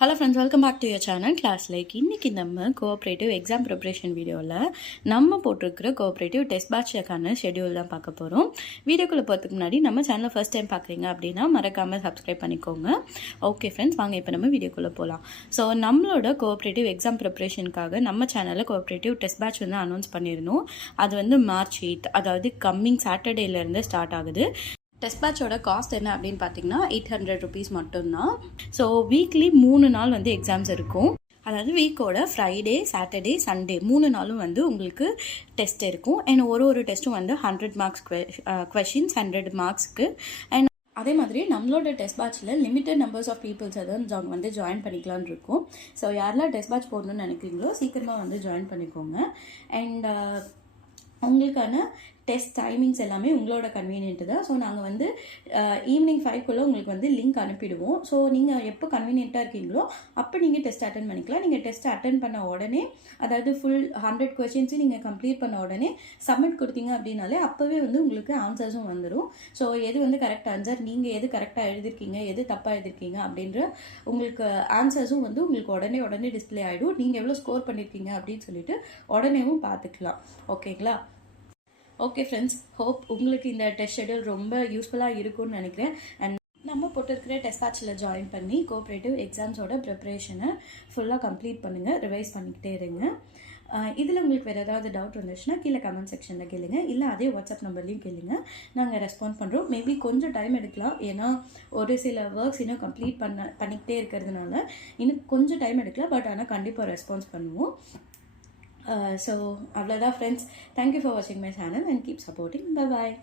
Hello friends, welcome back to your channel class like. இன்றைக்கி நம்ம cooperative exam preparation வீடியோவில் நம்ம போட்டிருக்கிற கோஆப்ரேட்டிவ் டெஸ்ட் பேட்சுக்கான ஷெடியூல் தான் பார்க்க போகிறோம். வீடியோக்குள்ளே போகிறதுக்கு முன்னாடி நம்ம சேனலை ஃபர்ஸ்ட் டைம் பார்க்குறீங்க அப்படின்னா மறக்காமல் சப்ஸ்கிரைப் பண்ணிக்கோங்க. ஓகே ஃப்ரெண்ட்ஸ், வாங்க இப்போ நம்ம வீடியோக்குள்ளே போகலாம். ஸோ நம்மளோட கோஆப்ரேட்டிவ் எக்ஸாம் ப்ரிப்ரேஷனுக்காக நம்ம சேனலில் கோஆப்ரேட்டிவ் டெஸ்ட் பேட்ச் வந்து அனௌன்ஸ் பண்ணியிருந்தோம். அது வந்து March 8, அதாவது கம்மிங் சாட்டர்டேலேருந்து ஸ்டார்ட் ஆகுது. டெஸ்ட் பேட்சோட காஸ்ட் என்ன அப்படின்னு பார்த்தீங்கன்னா 800 rupees மட்டும்தான். ஸோ வீக்லி 3 நாள் வந்து எக்ஸாம்ஸ் இருக்கும். அதாவது வீக்கோட ஃப்ரைடே, சாட்டர்டே, சண்டே 3 நாளும் வந்து உங்களுக்கு டெஸ்ட் இருக்கும். அண்ட் ஒரு டெஸ்ட்டும் வந்து 100 marks கொஷின்ஸ் 100 marksக்கு. அண்ட் அதே மாதிரி நம்மளோட டெஸ்ட் பேட்சில் லிமிட்டட் நம்பர்ஸ் ஆஃப் பீப்புள்ஸ் வந்து ஜாயின் பண்ணிக்கலான்னு இருக்கும். ஸோ யாரெல்லாம் டெஸ்ட் பேட்ச் போடணும்னு நினைக்கிறீங்களோ சீக்கிரமாக வந்து ஜாயின் பண்ணிக்கோங்க. அண்ட் உங்களுக்கான டெஸ்ட் டைமிங்ஸ் எல்லாமே உங்களோட கன்வீனியன்ட்டு தான். ஸோ நாங்கள் வந்து ஈவினிங் 5 உங்களுக்கு வந்து லிங்க் அனுப்பிடுவோம். ஸோ நீங்கள் எப்போ கன்வீனியண்ட்டாக இருக்கீங்களோ அப்போ நீங்கள் டெஸ்ட் அட்டன் பண்ணிக்கலாம். நீங்கள் டெஸ்ட் அட்டன் பண்ண உடனே, அதாவது ஃபுல் 100 கொஷின்ஸும் நீங்கள் கம்ப்ளீட் பண்ண உடனே சப்மிட் கொடுத்தீங்க அப்படின்னாலே அப்போவே வந்து உங்களுக்கு ஆன்சர்ஸும் வந்துடும். ஸோ எது வந்து கரெக்ட் ஆன்சர், நீங்கள் எது கரெக்டாக எழுதிருக்கீங்க, எது தப்பாக எழுதிருக்கீங்க அப்படின்ற உங்களுக்கு ஆன்சர்ஸும் வந்து உங்களுக்கு உடனே டிஸ்பிளே ஆகிடும். நீங்கள் எவ்வளோ ஸ்கோர் பண்ணியிருக்கீங்க அப்படின்னு சொல்லிட்டு உடனேவும் பார்த்துக்கலாம். ஓகேங்களா? ஓகே ஃப்ரெண்ட்ஸ், ஹோப் உங்களுக்கு இந்த டெஸ்ட் ஷெடியூல் ரொம்ப யூஸ்ஃபுல்லாக இருக்கும்னு நினைக்கிறேன். அண்ட் நம்ம போட்டிருக்கிற டெஸ்ட் பேட்சில் ஜாயின் பண்ணி கோஆப்ரேட்டிவ் எக்ஸாம்ஸோட ப்ரிப்ரேஷனை ஃபுல்லாக கம்ப்ளீட் பண்ணுங்கள், ரிவைஸ் பண்ணிக்கிட்டே இருங்க. இதில் உங்களுக்கு வேறு ஏதாவது டவுட் வந்துச்சுன்னா கீழே கமெண்ட் செக்ஷனில் கேளுங்க, இல்லை அதே வாட்ஸ்அப் நம்பர்லேயும் கேளுங்க, நாங்கள் ரெஸ்பாண்ட் பண்ணுறோம். மேபி கொஞ்சம் டைம் எடுக்கலாம், ஏன்னா ஒரு சில ஒர்க்ஸ் இன்னும் கம்ப்ளீட் பண்ணிக்கிட்டே இருக்கிறதுனால இன்னும் கொஞ்சம் டைம் எடுக்கலாம். பட் ஆனால் கண்டிப்பாக ரெஸ்பான்ஸ் பண்ணுவோம். So, அவ்வளோதான் friends. Thank you for watching my channel and keep supporting. Bye bye.